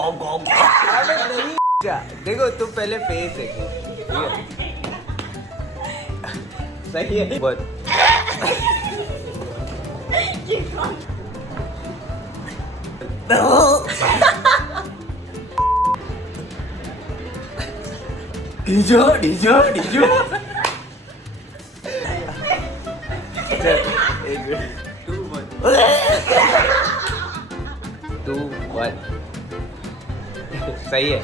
अबे नहीं देखो तुम पहले फेस देखो ठीक है? सही है बस डीजो डीजो डीजो एक टू वन सही है